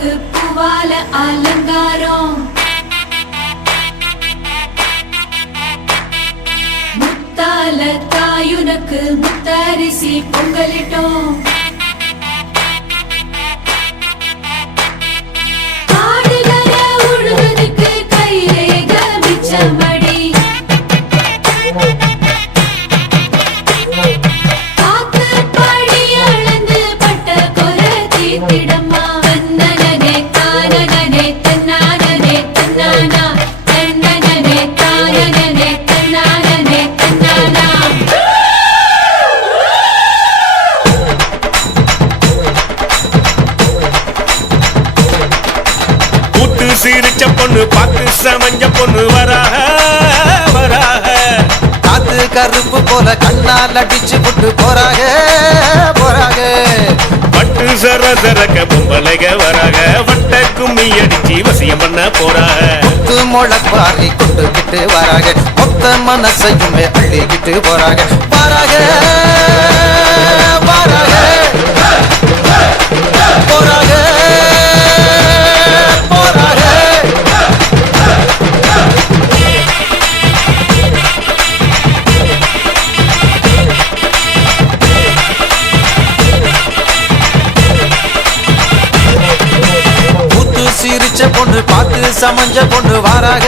பூவாக்கு பூவால அலங்காரம் முத்தால தாயுனக்கு முத்தரிசி பொங்கலிட்டோம் காடுகர உழுவதுக்கு கைரேக மிச்சமடி காத்து படி அளந்து பட்ட கொர தீத்திடம்மா தன்னனே தானனே தன்னானே தன்னானா தன்னனே தானனே தன்னானே தன்னானா கூத்து சிரிச்ச பொண்ணு பார்த்து சமஞ்ச பொண்ணு வராக வராக காத்து கருப்பு போல கண்ணால் அடிச்சு புட்டு போறாக போறாக பட்டு சர சரக்க பொம்பளைக வராக வட்ட கும்மி அடிச்சு வசியம் பண்ண போறாக முத்து முளப்பாரி கொண்டுகிட்டு வராக மொத்த மனசையுமே அள்ளிக்கிட்டு போறாக வராக வராக போறாக போறாக சிரிச்ச பொண்ணு பார்த்து சமஞ்ச பொண்ணு வாராக